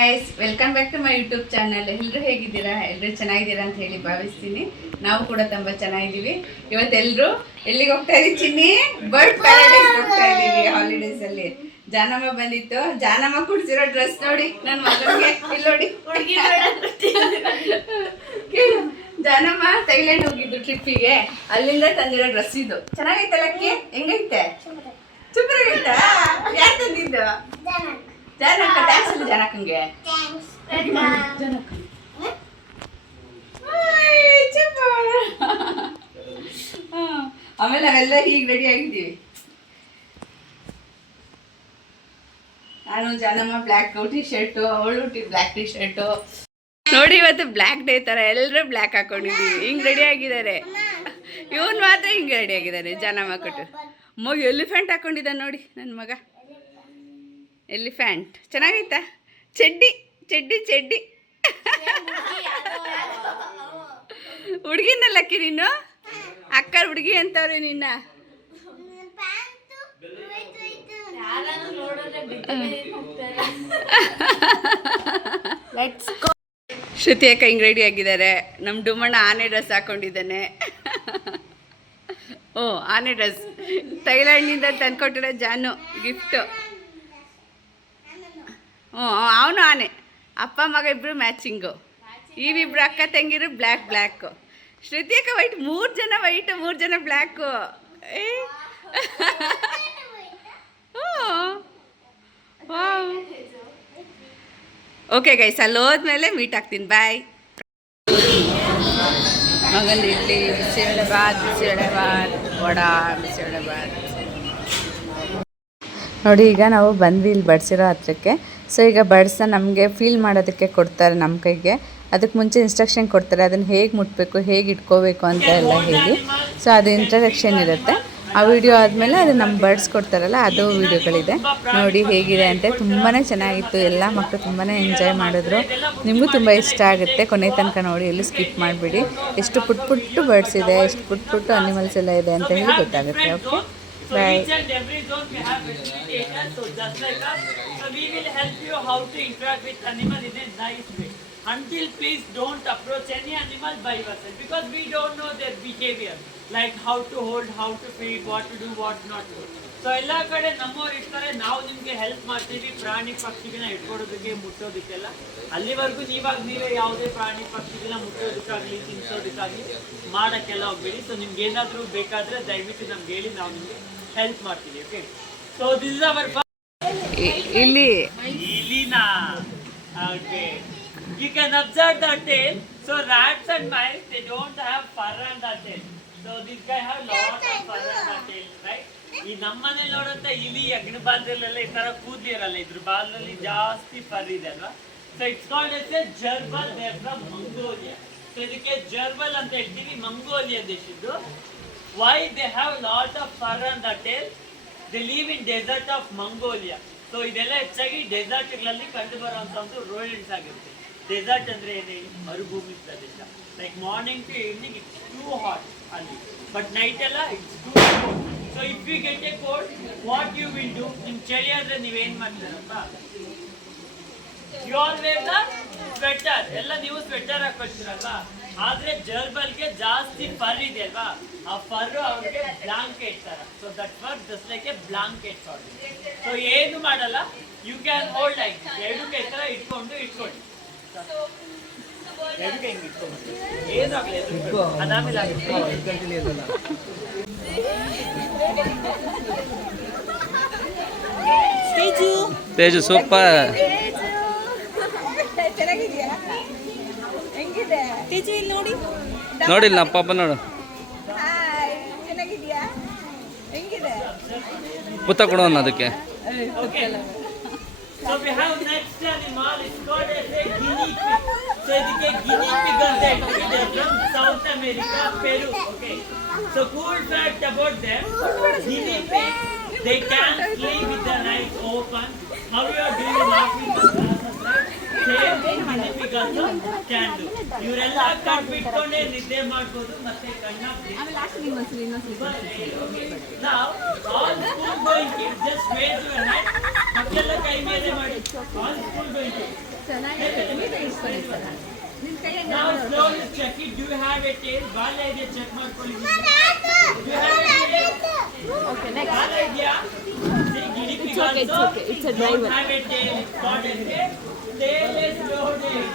Guys welcome back to my YouTube channel. ಎಲ್ಲರೂ ಹೇಗಿದ್ದೀರಾ? ಎಲ್ಲರೂ ಚೆನ್ನಾಗಿದ್ದೀರಾ ಅಂತ ಹೇಳಿ ಭಾವಿಸ್ತೀನಿ. ನಾವು ಕೂಡ ತುಂಬ ಚೆನ್ನಾಗಿದ್ದೀವಿ. ಇವತ್ತೆಲ್ಲರೂ ಎಲ್ಲಿಗೆ ಹೋಗ್ತಾ ಇದೀವಿ ಚಿನ್ನಿ? ಬರ್ಡ್ ಪ್ಯಾರಡೈಸ್ ಹೋಗ್ತಾ ಇದೀವಿ ಹಾಲಿಡೇಸ್ ಅಲ್ಲಿ. ಜಾನಮ್ಮ ಬಂದಿತ್ತು. ಜಾನಮ್ಮ ಕುಡ್ಸಿರೋ ಡ್ರೆಸ್ ನೋಡಿ ನನ್ನ ಮಗನಿಗೆ. ಇಲ್ಲಿ ನೋಡಿ ಹುಡುಗಿ ಜಾನಮ್ಮ ಥೈಲ್ಯಾಂಡ್ ಹೋಗಿದ್ದು ಟ್ರಿಪ್ಪಿಗೆ, ಅಲ್ಲಿಂದ ತಂದಿರೋ ಡ್ರೆಸ್ ಇದು. ಚೆನ್ನಾಗೈತಲ್ಲಕ್ಕೆ? ಹೆಂಗೈತೆ? ಸೂಪರ್ ಆಗೈತಾ? ಯಾರು ತಂದಿದ್ದು? ಜಾನಕ್ಕ ಥ್ಯಾಂಕ್ಸ್ ಅಲ್ಲ ಜಾನಕ್ಕಂಗೆ. ಆಮೇಲೆ ನಾವೆಲ್ಲ ಹೀಗೆ ರೆಡಿ ಆಗಿದ್ದೀವಿ. ನಾನು ಜಾನಮ್ಮ ಬ್ಲ್ಯಾಕ್ ಟಿ ಶರ್ಟು, ಅವಳು ಬ್ಲ್ಯಾಕ್ ಟಿ ಶರ್ಟು. ನೋಡಿ ಇವತ್ತು ಬ್ಲ್ಯಾಕ್ ಡೇ ಥರ ಎಲ್ಲರೂ ಬ್ಲ್ಯಾಕ್ ಹಾಕೊಂಡಿದ್ದೀವಿ. ಹಿಂಗೆ ರೆಡಿ ಆಗಿದ್ದಾರೆ. ಇವನು ಮಾತ್ರ ಹಿಂಗೆ ರೆಡಿ ಆಗಿದ್ದಾನೆ ಜಾನಮ್ಮ ಕೊಟ್ಟು. ಮಗ ಎಲಿಫೆಂಟ್ ಹಾಕೊಂಡಿದ್ದಾನೆ ನೋಡಿ ನನ್ನ ಮಗ. ಎಲಿಫ್ಯಾಂಟ್ ಚೆನ್ನಾಗೈತಾ? ಚಡ್ಡಿ ಚಡ್ಡಿ ಚಡ್ಡಿ ಹುಡುಗಿನಲ್ಲಕ್ಕಿ ನೀನು? ಅಕ್ಕ ಹುಡುಗಿ ಅಂತವ್ರೆ ನಿನ್ನ. ಶ್ರುತಿ ಅಕ್ಕ ಹಿಂಗೆ ರೆಡಿ ಆಗಿದ್ದಾರೆ. ನಮ್ಮ ಡುಮಣ್ಣ ಆನೆ ಡ್ರೆಸ್ ಹಾಕೊಂಡಿದ್ದಾನೆ. ಓ ಆನೆ ಡ್ರೆಸ್ ಥೈಲ್ಯಾಂಡ್ನಿಂದ ತಂದ್ಕೊಟ್ಟಿರೋ ಜಾನು ಗಿಫ್ಟು. ಹ್ಞೂ ಅವನು ಆನೆ. ಅಪ್ಪ ಮಗ ಇಬ್ಬರು ಮ್ಯಾಚಿಂಗು. ಇವಿಬ್ರು ಅಕ್ಕ ತಂಗಿರು ಬ್ಲ್ಯಾಕು. ಶ್ರುತಿ ಅಕ್ಕ ವೈಟ್. 3 ಜನ ವೈಟು, 3 ಜನ ಬ್ಲ್ಯಾಕು. ಓಕೆ ಗೈಸ್, ಅಲ್ಲಿ ಹೋದ್ಮೇಲೆ ಮೀಟ್ ಆಗ್ತೀನಿ. ಬಾಯ್. ಮಗಂದು ಇಡ್ಲಿ, ಬಿಸಿಬೇಳೆ ಬಾತ್, ವಡಾ, ಬಿಸಿಬೇಳೆ ಬಾತ್. ನೋಡಿ ಈಗ ನಾವು ಬಂದ್ವಿ ಇಲ್ಲಿ ಬಡಿಸಿರೋ ಹತ್ರಕ್ಕೆ. ಸೊ ಈಗ ಬಡ್ಸನ್ನ ನಮಗೆ ಫೀಲ್ ಮಾಡೋದಕ್ಕೆ ಕೊಡ್ತಾರೆ ನಮ್ಮ ಕೈಗೆ. ಅದಕ್ಕೆ ಮುಂಚೆ ಇನ್ಸ್ಟ್ರಕ್ಷನ್ ಕೊಡ್ತಾರೆ, ಅದನ್ನು ಹೇಗೆ ಮುಟ್ಟಬೇಕು, ಹೇಗೆ ಇಟ್ಕೋಬೇಕು ಅಂತ ಎಲ್ಲ ಹೇಳಿ. ಸೊ ಅದು ಇಂಟ್ರಡಕ್ಷನ್ ಇರುತ್ತೆ. ಆ ವಿಡಿಯೋ ಆದಮೇಲೆ ಅದು ನಮ್ಮ ಬರ್ಡ್ಸ್ ಕೊಡ್ತಾರಲ್ಲ, ಅದು ವಿಡಿಯೋಗಳಿದೆ. ನೋಡಿ ಹೇಗಿದೆ ಅಂತ. ತುಂಬಾ ಚೆನ್ನಾಗಿತ್ತು. ಎಲ್ಲ ಮಕ್ಕಳು ತುಂಬಾ ಎಂಜಾಯ್ ಮಾಡಿದ್ರು. ನಿಮಗೂ ತುಂಬ ಇಷ್ಟ ಆಗುತ್ತೆ. ಕೊನೆ ತನಕ ನೋಡಿ, ಎಲ್ಲೂ ಸ್ಕಿಪ್ ಮಾಡಿಬಿಡಿ. ಎಷ್ಟು ಪುಟ್ಟು ಬರ್ಡ್ಸ್ ಇದೆ, ಎಷ್ಟು ಪುಟ್ಟು ಅನಿಮಲ್ಸ್ ಎಲ್ಲ ಇದೆ ಅಂತ ಹೇಳಿ ಗೊತ್ತಾಗುತ್ತೆ. Okay bye. each and every zone we have facilitator, so just like us, so we will help you how to interact with animal in a nice way. Until please don't approach any animal by yourself, because we don't know their behavior, like how to hold, how to feed, what to do, what not to do. So ಎಲ್ಲ ಕಡೆ ನಮ್ಮವ್ರು ಇರ್ತಾರೆ, ನಾವು ನಿಮಗೆ help ಮಾಡ್ತೀವಿ ಪ್ರಾಣಿ ಪಕ್ಷಿಗಳನ್ನ ಇಟ್ಕೊಡೋದಕ್ಕೆ, ಮುಟ್ಟೋದಕ್ಕೆಲ್ಲ. ಅಲ್ಲಿವರೆಗೂ ನೀವೇ ಯಾವುದೇ ಪ್ರಾಣಿ ಪಕ್ಷಿಗಳನ್ನ ಮುಟ್ಟೋದಕ್ಕಾಗಲಿ, ತಿನ್ಸೋದಕ್ಕಾಗಲಿ ಮಾಡೋಕ್ಕೆಲ್ಲ ಹೋಗ್ಬೇಡಿ. ಸೊ ನಿಮ್ಗೆ ಏನಾದರೂ ಬೇಕಾದರೆ ದಯವಿಟ್ಟು ನಮ್ಗೆ ಹೇಳಿ, ನಾವು ನಿಮಗೆ ಹೆಲ್ಪ್ ಮಾಡ್ತೀವಿ. Okay, so this is our ಇಲಿನಾ. Okay, you can observe the tail. So rats and mice, they don't have fur on the tail. So this guy have lot of fur on the tail, right? ಈ ನಮ್ಮನೇಲಿ ನೋಡುವಂತ ಇಲಿ ಅಗ್ನಿ ಬಾಲದಲ್ಲೆಲ್ಲ ಈ ತರ ಕೂದಲು ಇರಲ್ಲ, ಇದ್ರ ಬಾಲದಲ್ಲಿ ಜಾಸ್ತಿ ಫರ್ ಇದೆ ಅಲ್ವಾ. So it's called as a gerbil. They are from Mongolia. So ಇದಕ್ಕೆ ಜರ್ಬಲ್ ಅಂತ ಹೇಳ್ತೀವಿ, ಮಂಗೋಲಿಯಾ ದೇಶದ್ದು. Why they have lot of fur on the tail? They live in desert of Mongolia. So ಇದೆಲ್ಲ ಹೆಚ್ಚಾಗಿ ಡೆಸರ್ಟ್ಗಳಲ್ಲಿ ಕಂಡು ಬರುವಂತ ಒಂದು ರೋಡೆಂಟ್ಸ್ ಆಗಿರುತ್ತೆ. ಡೆಸರ್ಟ್ ಅಂದ್ರೆ ಏನೇ, ಮರುಭೂಮಿ ಪ್ರದೇಶ. Like morning to evening it's too hot ಅಲ್ಲಿ, ಬಟ್ ನೈಟ್ ಎಲ್ಲ it's too cold. So if you get a cold, what you will do? ನಿಮ್ ಚಳಿ ಆದ್ರೆ ನೀವೇನ್ ಮಾಡ್ತೀರಪ್ಪ? You all wear the sweater. ಎಲ್ಲ ನೀವು ಸ್ವೆಟರ್ ಹಾಕೊಳ್ತೀರಲ್ವಾ. ಆದ್ರೆ ಜರ್ಬಲ್ಗೆ ಜಾಸ್ತಿ ಫರ್ ಇದೆ ಅಲ್ವಾ, ಆ ಫರ್ ಅವ್ರಿಗೆ ಬ್ಲಾಂಕೆಟ್ ತರ. So that fur just like a blanket for. So ಏನು ಮಾಡಲ್ಲ, ಯು ಕ್ಯಾನ್ ಹೋಲ್ಡ್ ಲೈಕ್ ಎರಡು ಕೈ ತರ ಇಟ್ಕೊಂಡು ಎರಡು ಕೈ ಇಟ್ಕೊಂಡು ಏನಾಗಲಿ ಅದಾದ್ಮೇಲೆ ತೇಜು ಸೂಪರ್. ನೋಡಿ ನಮ್ಮ ಪಾಪ ನೋಡು, ಪುತ್ತ ಕೊಡೋಣ ಅದಕ್ಕೆ. So we have next animal, it's called as a guinea pig. So ಇದಕ್ಕೆ guinea pig ಅಂತ ಹೇಳ್ತೀವಿ. They are from South America, Peru. Okay. So cool fact about them, guinea pig, they can't sleep with their eyes open. How you are doing laughing the classes, right? Same thing guinea pig also can do. ಇವರೆಲ್ಲ ಕಣ್ಣು ಬಿಟ್ಕೊಂಡೇ ನಿದ್ದೆ ಮಾಡ್ಬೋದು, ಮತ್ತೆ ಕಣ್ಣ now all school going kids just raise your hand. ಮಕ್ಕಳೆಲ್ಲ ಕೈ ಮೇಲೆ ಮಾಡಿ. all school going kids Now slowly check it. Do you have a tail? Bala idea check ಮಾಡ್ಕೊಳ್ಳಿ. Do you have a tail? Okay, next. Bala idea. See, guinea pig It's okay, it's also okay. It's a don't driver. have a tail. It's called a tail. Tail is loaded.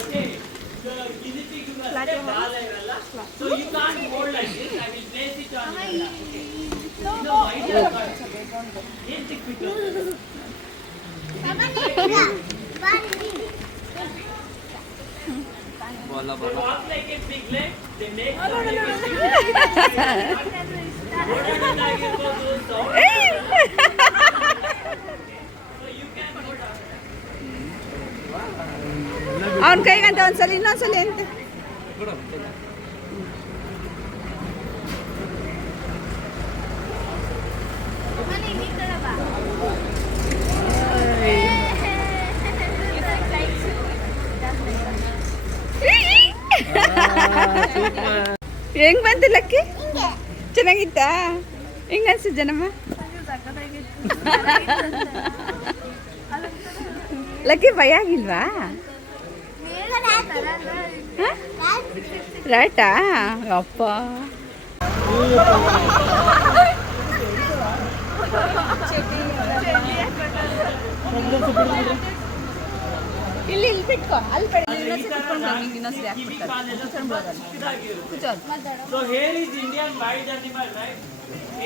Okay. So guinea pig ಅಷ್ಟೇ ಬಾಲ ಇರಲ್ಲ. So you can't hold like this. I will place it on your lap. No, idea. ಏನ್ ಸಿಕ್ಬಿಟ್ಟು? ಬೋಲ They walk like a pig leg. They make ಆಗಿರ್ಬೋದು, sound. So you can go down. ಅವನ ಕೈಗಂತ ಒಂದ್ಸಲ ಇನ್ನೊಂದ್ಸಲ ಎಂತ ಹೆಂಗ್ ಬಂತು ಲಕ್ಕಿ ಚೆನ್ನಾಗಿತ್ತಾ ಹೆಂಗ ಅನ್ಸಿದ್ ಜನಮ್ಮ ಲಕ್ಕಿ ಭಯ ಆಗಿಲ್ವಾ ರಾಟಾ ಅಪ್ಪ ಇಲ್ಲಿ ಇಲ್ಲಿ ಬಿಟ್ಕೋ ಅಲ್ಲಿ ಬೇಡ ಕಿವಿ ಕಾಲೆಲ್ಲ ತುಂಬಾ ಚಿಕ್ಕದಾಗಿರುತ್ತೆ. So here is Indian wild animal, right?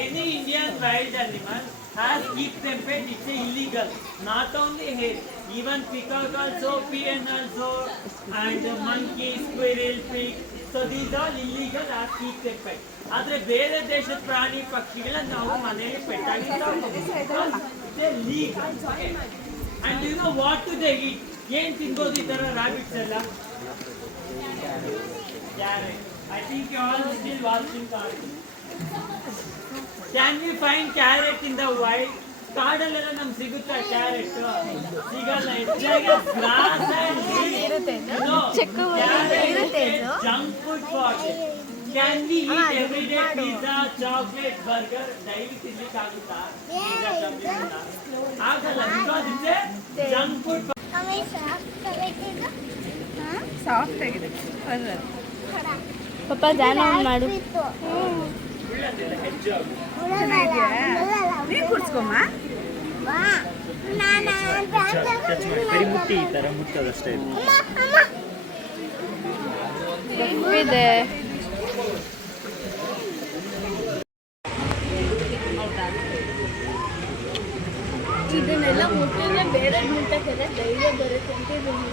Any Indian wild animal has keep them pet. It's illegal. Not only here, even peacock also, peahen also, and monkey, squirrel, pig. So these all illegal as keep them pet. ಆದ್ರೆ ಬೇರೆ ದೇಶದ ಪ್ರಾಣಿ ಪಕ್ಷಿಗಳನ್ನ ನಾವು ಮನೆಯಲ್ಲಿ ಪೆಟ್ಟಾಗಿ legal. And you know what do they eat? ಏನ್ ತಿನ್ಬೋದು ಈ ತರ ರಾಬಿಟ್ಸ್ ಎಲ್ಲ? Carrot. I think you all still watching carrot. Can we find carrot in the wild? ಕಾಡಲ್ಲೆಲ್ಲ ನಮ್ಗೆ ಸಿಗುತ್ತಾ ಕ್ಯಾರೆಟ್? ಸಿಗಲ್ಲ. ಹೆಚ್ಚಾಗಿ grass and junk food for. Can we eat everyday pizza, chocolate, burger? Daily ತಿನ್ಲಿಕ್ಕೆ ಆಗುತ್ತಾ? ಆಗಲ್ಲ. Because it's a junk food. Soft ಆಗಿದೆ ಪಪ್ಪ ಧ್ಯಾನ ಮಾಡು. ಚೆನ್ನಾಗಿದೆಯಾ ನೀರು ಕುಡ್ಸ್ಕೊಮ್ಮ ಬರೀ ಮುಟ್ಟಿ ಈ ತರ ಮುಟ್ಟದಷ್ಟೇ ಇದು. ಇದೆ ಇದನ್ನೆಲ್ಲ ಮುಟ್ಟಿದ್ರೆ ಬೇರೆ ಮುಟ್ಟಕ್ಕೆಲ್ಲ ಧೈರ್ಯ ಬರುತ್ತೆ ಅಂತ ಇದನ್ನು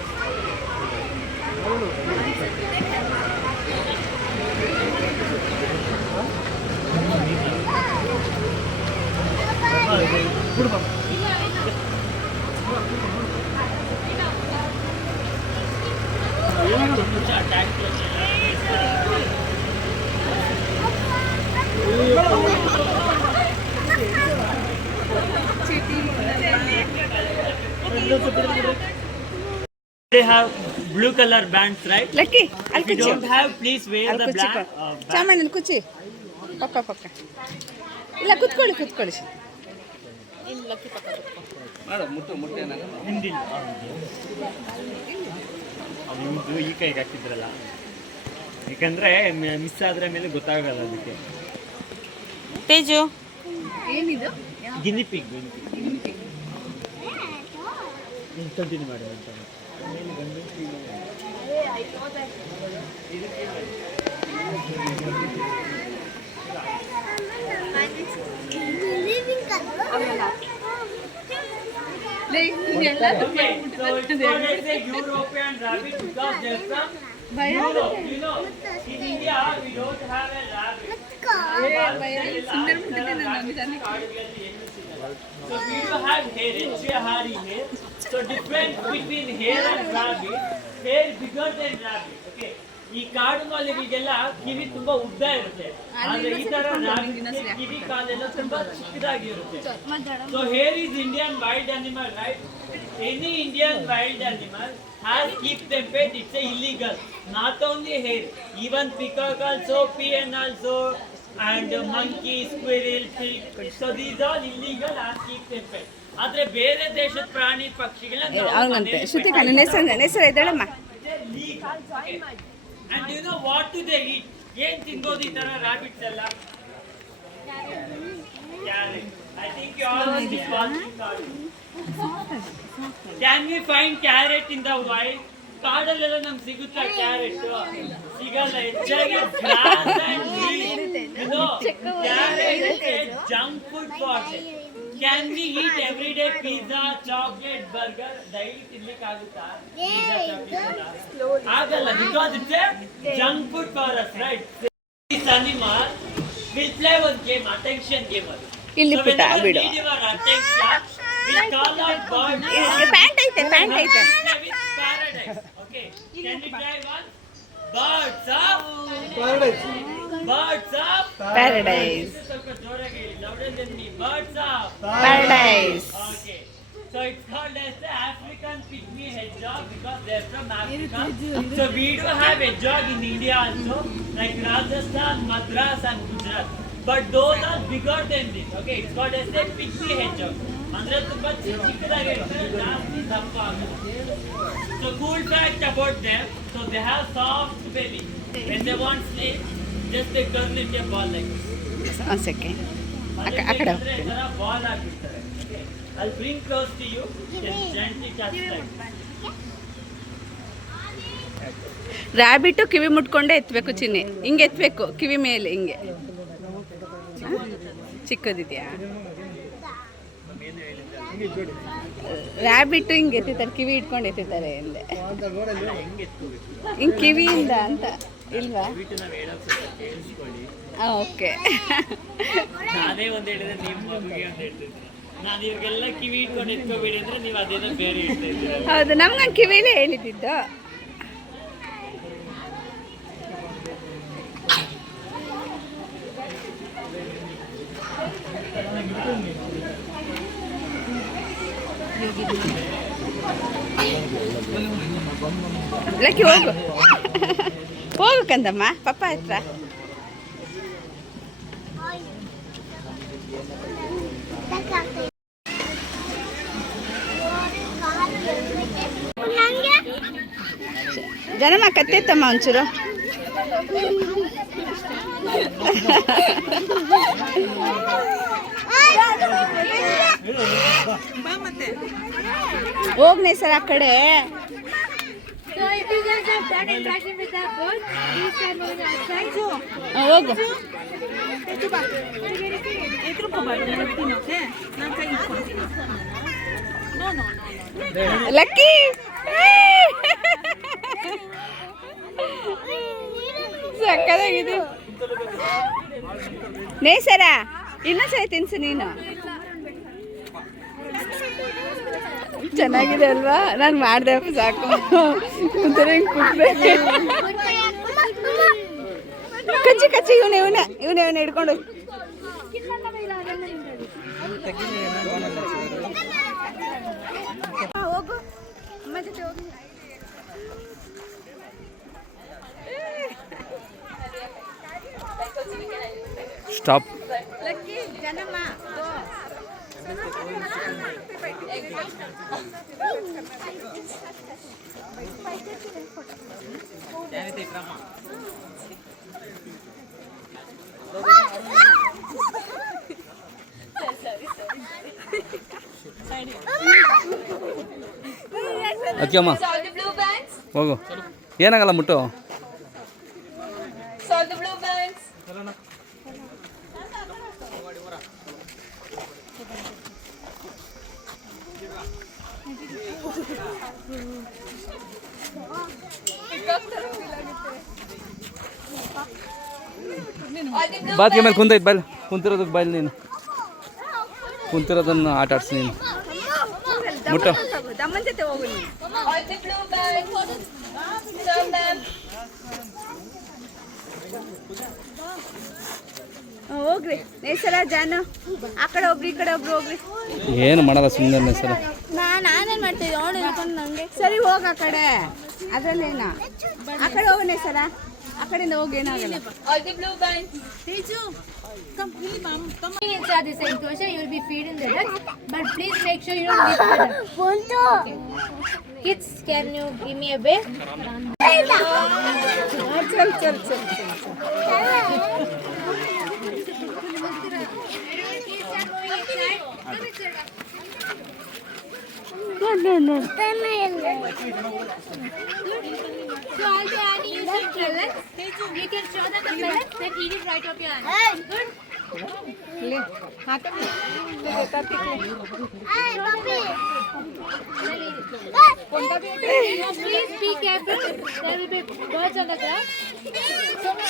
They have blue color bands, right? Lucky ಅಲ್ಲಿ If you ಕುಚ್ಚು don't have, please wear ಅಲ್ಲಿ the ಕುಚ್ಚಿ black. ಚಾಮಣ್ಣನ ಕುಚ್ಚಿ ಪಕ್ಕ ಪಕ್ಕ ಇಲ್ಲ ಕುತ್ಕೊಳ್ಳಿ ಕುತ್ಕೊಳ್ಳಿ ಮಾಡು ಮುಟ್ಟು ಮುಟ್ಟೆ ಹಿಂದಿಲ್ಲ. ನಿಮ್ದು ಈ ಕೈಗೆ ಹಾಕಿದ್ರಲ್ಲ, ಯಾಕಂದ್ರೆ ಮಿಸ್ ಆದ್ರೆ ಮೇಲೆ ಗೊತ್ತಾಗಲ್ಲ ಅದಕ್ಕೆ. ತೇಜು ಏನಿದು ಗಿನಿಪಿಗ್ ಕಂಟಿನ್ಯೂ ಮಾಡಿ ಅಂತ. Okay, so it's called as a European rabbit because they're from Europe. You know, in India we don't have a rabbit. So we do have hair, extra hairy hair. So difference between hair and rabbit, hair bigger than rabbit. Okay. ಈ ಕಾಡು ಮಾಲಿಗೆಲ್ಲ ಕಿವಿ ತುಂಬಾ ಉದ್ದ ಇರುತ್ತೆ, ಆದ್ರೆ ಈ ತರ rabbit ಕಿವಿ ಕಾಲೆಲ್ಲ ತುಂಬಾ ಚಿಕ್ಕದಾಗಿರುತ್ತೆ. So here is Indian wild animal, right? Any Indian wild animal has keep them pet. It's illegal. Not only hair, even peacock also, peahen also, and monkey, squirrel, pig. So these are illegal as keep them pet. ಆದ್ರೆ ಬೇರೆ ದೇಶದ ಪ್ರಾಣಿ ಪಕ್ಷಿಗಳನ್ನ ಅವನಂತೆ ಶ್ರುತಿ ಕಣ್ಣ ಹೆಸರು ಇದ್ದಾಳಮ್ಮ. And you know what do they eat? ಏನ್ ತಿನ್ಬೋದು ಈ ತರ ರಾಬಿಟ್ಸ್ ಎಲ್ಲ? Carrot. I think you all must be watching carrot. Can we find carrot in the wild? ಕಾಡಲ್ಲೆಲ್ಲ ನಮ್ಗೆ ಸಿಗುತ್ತಾ ಕ್ಯಾರೆಟ್? ಸಿಗಲ್ಲ. ಹೆಚ್ಚಾಗಿ grass and leaves. You know, carrot is a junk food for them. Can we eat everyday pizza, chocolate, burger? Daily ತಿನ್ಲಿಕ್ಕೆ ಆಗುತ್ತಾ? Pizza, chocolate ಆಗಲ್ಲ, because it's a junk food for us, right? This animal will play one game, attention game. ಇಲ್ಲಿ So ಪುಟ್ಟ whenever ಬಿಡು. we need your attention, we call out bird. Pant ಐತೆ. Play with paradise. Okay, can we try one? Birds of paradise. Birds of paradise. ಸ್ವಲ್ಪ ಜೋರಾಗಿ ಹೇಳಿ, louder than me. Birds of paradise. Okay. So it's called as the African pygmy hedgehog because they're from Africa. So we do have hedgehog in India also, like Rajasthan, Madras and Gujarat. But those are bigger than this. Okay, it's called as the pygmy hedgehog. ಅಂದ್ರೆ ತುಂಬಾ ಚಿಕ್ಕದಾಗಿರ್ತಾರೆ, ಜಾಸ್ತಿ ದಪ್ಪ ಆಗುತ್ತೆ. So cool fact about them, so they have soft belly. When they want sleep, just they curl it a ball like this. ಒಂದು second ಆ ಕಡೆ ಹೋಗ್ತೀನಿ. Ball ಹಾಕ್ಬಿಡ್ತಾರೆ. I'll bring close to you, just gently touch that. Rabbit ಕಿವಿ ಮುಟ್ಕೊಂಡೇ ಎತ್ತಬೇಕು ಚಿನ್ನಿ, ಹಿಂಗೆ ಎತ್ತಬೇಕು ಕಿವಿ ಮೇಲೆ ಹಿಂಗೆ. ಚಿಕ್ಕದಿದೆಯಾ? ರ್ಯಾಬಿಟ್ಟು ಹಿಂಗೆ ಎತ್ತಿತಾರೆ, ಕಿವಿ ಇಟ್ಕೊಂಡು ಎತ್ತಿದ್ದಾರೆ ಎಂದೆ. ಹಿಂಗೆ ಕಿವಿಯಿಂದ ಅಂತ ಇಲ್ವಾ? ಓಕೆ. ನಾನೇ ಒಂದು ಹೇಳಿದ್ರೆ ನೀವು ಮಗುಗೆ ಒಂದು ಹೇಳ್ತಿದ್ದೆ. ನಾನು ಇವ್ರಿಗೆಲ್ಲ ಕಿವಿ ಇಟ್ಕೊಂಡು ಎತ್ಕೋಬೇಡಿ ಅಂದ್ರೆ ನೀವು ಅದೇನೋ ಬೇರೆ ಹೇಳ್ತಾ ಇದ್ದೀರ. ಹೌದು, ನಮ್ಗೆ ಕಿವಿಲೇ ಹೇಳಿದ್ದು. ಲಕ್ಕಿ ಹೋಗು ಹೋಗು ಕಂದಮ್ಮ ಪಪ್ಪ ಹತ್ರ. ಜನಮ್ಮ ಕತ್ತೆತ್ತಮ್ಮ ಒಂಚೂರು. ಹೋಗ್ನೆ ಸರ್ ಆ ಕಡೆ. So if you guys have done interaction with that bird, please can go outside. ಹೋಗು. ಲಕ್ಕಿ ಸಕ್ಕದಾಗಿದೆ. ನೇಸರ ಇನ್ನೊಂದ್ಸರಿ ತಿನ್ಸು ನೀನು. ಚೆನ್ನಾಗಿದೆ ಅಲ್ವಾ? ನಾನು ಮಾಡಿದೆ ಸಾಕು. ಒಂಥರ ಹಿಂಗೆ ಕುಟ್ರೆ ಕಚ್ಚಿ ಕಚ್ಚಿ ಇವನೇ ಹಿಡ್ಕೊಂಡು ಹೋಗು ಅಮ್ಮ ಜೊತೆ ಹೋಗಿ. ಸ್ಟಾಪ್. ಲಕ್ಕಿ ಜನಮ್ಮ ಅದಕ್ಕೆ ಅಮ್ಮ ಹೋಗು, ಏನಾಗಲ್ಲ ಮುಟ್ಟು. ಬಾತ್ಗೆ ಮೇಲೆ ಕುಂತೈತೆ ಬೈಲ್, ಕುಂತಿರೋದಕ್ಕೆ ಬೈಲ್ ನೀನು ಕುಂತಿರೋದನ್ನು ಆಟ ಆಡ್ಸಿ ನೀನು ಮುಟ್ಟು. ದಮ್ಮನ ಜೊತೆ ಹೋಗು ನೀನು. ಹೋಗ್ರಿ ನೇಸರ ಜಾನು, ಆ ಕಡೆ ಒಬ್ರು ಈ ಕಡೆ ಒಬ್ರು ಹೋಗ್ರಿ. ಏನು ಮಾಡಲ್ಲ ಸುಮ್ಮನೆ ಸಲ. ನಾನೇನು ಮಾಡ್ತೀವಿ ನೋಡಿ ಹೇಳ್ಕೊಂಡು ನನಗೆ. ಸರಿ ಹೋಗ ಆ ಕಡೆ, ಅದರಲ್ಲೇನ ಆ ಕಡೆ ಹೋಗು ನೇಸರ, ಆ ಕಡೆಯಿಂದ ಹೋಗಿ ಏನಾಗಲ್ಲ. All the blue bands. Teju. Inside this enclosure, you will be feeding the ducks, but please make sure you don't lift the ducks. Okay. Kids, can you give me a bit? No. So I'll be adding you some pellets. You can show them the pellets, then eat it right off your hand. Good? Please be careful. There will be birds on the ground. Just show them.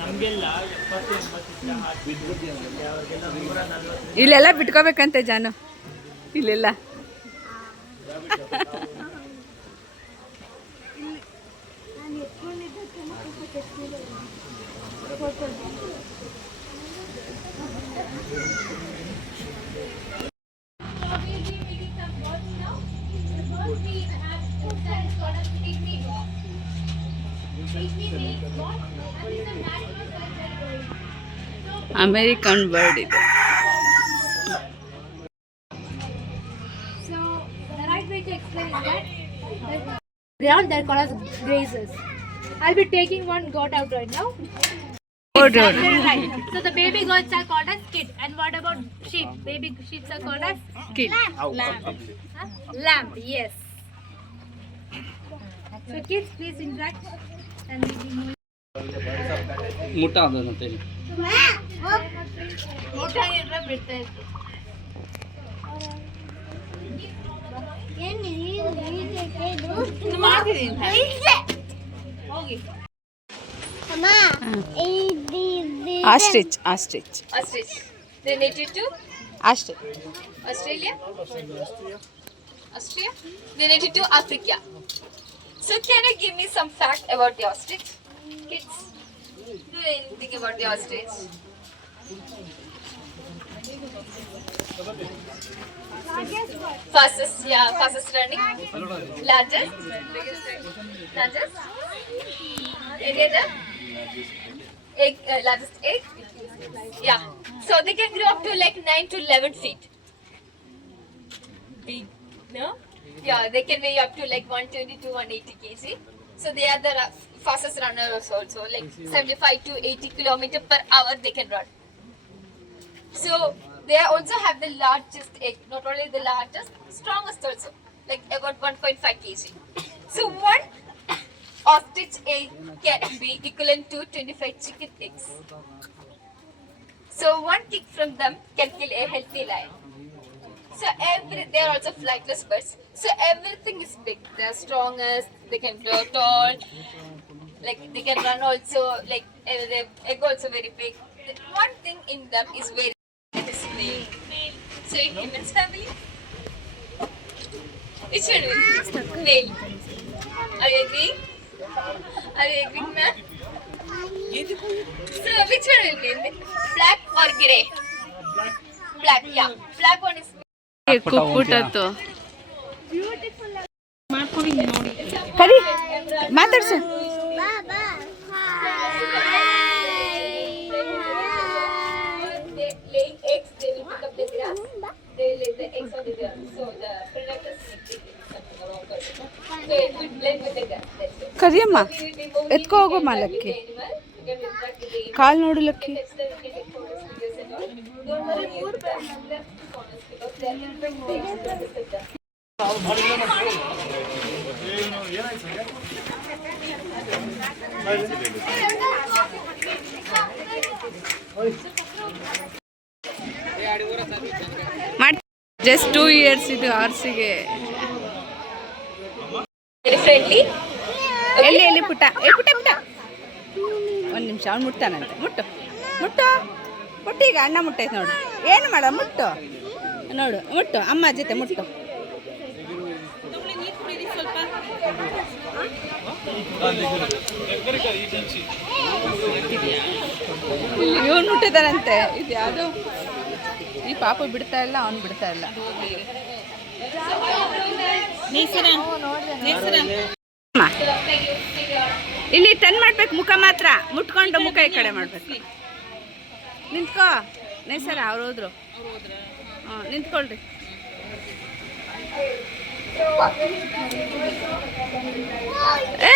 ನಮಗೆಲ್ಲ 70-80 ಇಲ್ಲೆಲ್ಲ ಬಿಟ್ಕೋಬೇಕಂತೆ ಜಾನು ಇಲ್ಲೆಲ್ಲ American bird ಇದು. So the right way to explain is that ground they're called as grazers. I'll be taking one goat out right now. Exactly right. So the baby goats are called as kid. And what about sheep? Baby sheep are called as Kid. lamb. Huh? Lamb, yes. So kids, please interact and we'll be moving. ಮುಟ್ಟ ಅದಂತೆ ostrich Ostrich. They native to ostrich Australia? Austria? They native to Africa. So can you give me some fact about the ostrich? Kids, do you know anything about the ostrich? Fastest running. Largest? Any other? Egg, largest egg? Yeah. So they can grow up to like 9 to 11 feet. Big, no? Yeah, they can weigh up to like 120 to 180 kg. So they are the fastest runners also, like 75 to 80 kilometer per hour they can run. So they also have the largest egg, not only the largest, strongest also, like about 1.5 kg. So one ostrich egg can be equivalent to 25 chicken eggs. So one kick from them can kill a healthy lion. So they are also flightless birds. So everything is big. They are strongest. They can grow tall. Like they can run also. Like the egg also very big. One thing in them is very snail. So in humans family, which one will be snail? Are you agreeing? Are you agreeing, ma'am? So which one will be? Black or grey? Black, yeah. Black one is. ಕುಕ್ಕುಟತ್ತು ಕರಿ ಮಾತಾಡ್ಸು They laying eggs, they will pick up the grass. They lay the eggs on the grass. So the predators will take something around. So it will blend with the grass. That's it. Kariyamma We will be moving ಎತ್ಕೊ ಹೋಗೋ ಮಾಲಕ್ಕೆ animal. You can interact with ಕಾಲು ನೋಡು lucky. Just 2 years ಇದು ಆರ್ಸಿಗೆ. Friendly. ಎಲ್ಲಿ ಎಲ್ಲಿ ಪುಟ್ಟ, ಪುಟ್ಟ ಪುಟ್ಟ ಒಂದು ನಿಮಿಷ, ಅವ್ನು ಮುಟ್ತಾನಂತೆ. ಮುಟ್ಟು ಮುಟ್ಟು ಮುಟ್ಟು, ಈಗ ಅಣ್ಣ ಮುಟ್ಟೈತೆ ನೋಡು. ಏನು ಮಾಡ, ಮುಟ್ಟು ನೋಡು, ಮುಟ್ಟು ಅಮ್ಮ ಜೊತೆ ಮುಟ್ಟು. ಇವನು ಮುಟ್ಟಿದಾನಂತೆ. ಇದು ಯಾವುದು ಈ ಪಾಪು ಬಿಡ್ತಾ ಇಲ್ಲ, ಅವ್ನು ಬಿಡ್ತಾ ಇಲ್ಲ. ಇಲ್ಲಿ ಟನ್ ಮಾಡ್ಬೇಕು, ಮುಖ ಮಾತ್ರ ಮುಟ್ಕೊಂಡು ಮುಖ ಈ ಕಡೆ ಮಾಡ್ಬೇಕು. ನಿಂತ್ಕೋ ನೇಸರ, ಅವ್ರು ಹೋದ್ರು. ಹಾಂ ನಿಂತ್ಕೊಳ್ರಿ. ಏ